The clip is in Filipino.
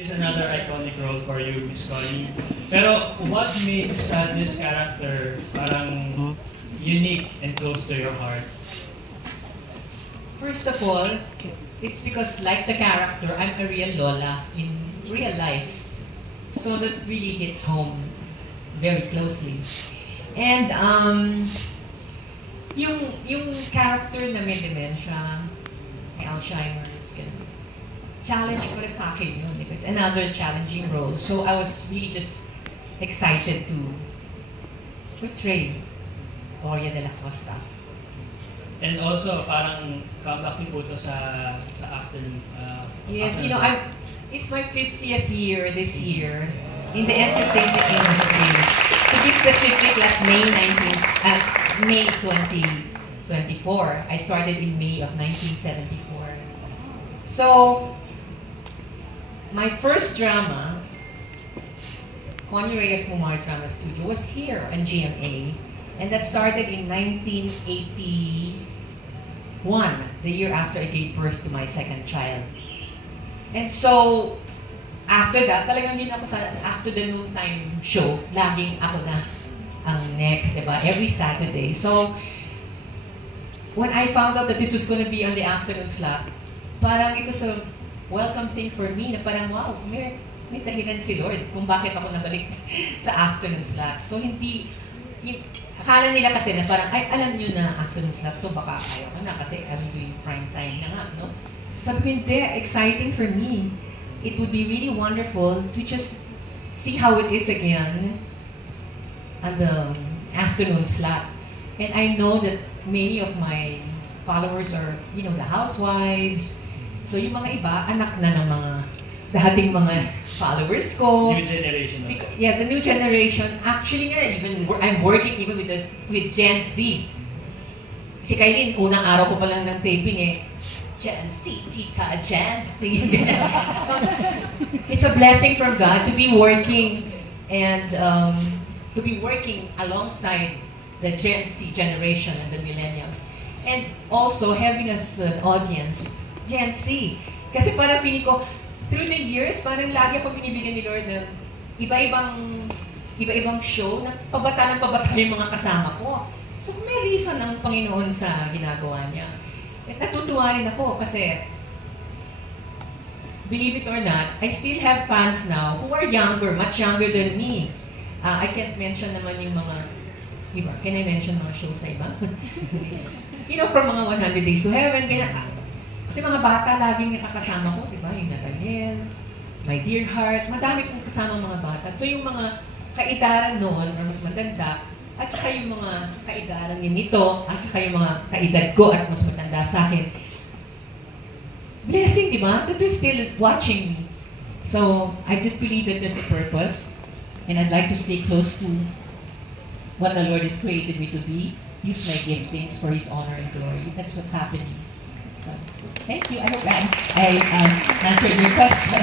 It's another iconic role for you, Miss Connie. Pero what makes this character parang unique and close to your heart? First of all, it's because like the character, I'm a real Lola in real life. So that really hits home very closely. And yung character na may dementia, may Alzheimer's, ganun. Challenge para sa akin yun. It's another challenging role. So I was really just excited to portray Oria de la Costa. And also, parang comeback din po to sa afternoon. Yes, you know, it's my 50th year this year in the entertainment industry. To be specific, last May 2024. I started in May of 1974. So, my first drama, Connie Reyes Mumar Drama Studio, was here on GMA. And that started in 1981, the year after I gave birth to my second child. And so, after that, talagang din ako sa after the noontime show, laging ako na ang next, diba? Every Saturday. So, when I found out that this was going to be on the afternoon slot, parang ito sa welcome thing for me na parang, wow, may dahilan si Lord kung bakit ako nabalik sa afternoon slot. So, hindi, akala nila kasi na parang, ay, alam nyo na afternoon slot to, baka ayaw ko na kasi I was doing prime time na nga, no? Sabi ko, hindi, exciting for me. It would be really wonderful to just see how it is again on the afternoon slot. And I know that many of my followers are, you know, the housewives. So yung mga iba, anak na ng mga dating mga followers ko. New generation. Yeah, the new generation. Actually nga, even I'm working even with Gen Z. Si Kailin, unang araw ko pa lang ng taping eh, Gen Z, Tita Gen Z. So, it's a blessing from God to be working and to be working alongside the Gen Z generation and the millennials. And also having as an audience, Gen Z. Kasi parang feeling ko, through the years, parang lagi ako binibigyan ni Lord ng iba-ibang show na pabata yung mga kasama ko. So may reason ang Panginoon sa ginagawa niya. At natutuwa rin ako kasi, believe it or not, I still have fans now who are younger, much younger than me. I can't mention naman yung mga iba. Can I mention mga shows na iba? You know, from mga 100 Days to Heaven, ganyan. Kasi mga bata laging nakakasama ko, di ba? Yung Nathaniel, My Dear Heart, madami kong kasama mga bata. So yung mga kaidaran noon, or mas maganda, at saka yung mga kaidaran ni Nito, at saka yung mga kaedad ko at mas matanda sa akin, blessing, di ba? That they're still watching me. So, I just believe that there's a purpose, and I'd like to stay close to what the Lord has created me to be, use my giftings for His honor and glory. That's what's happening. So, thank you. I hope I answered your question.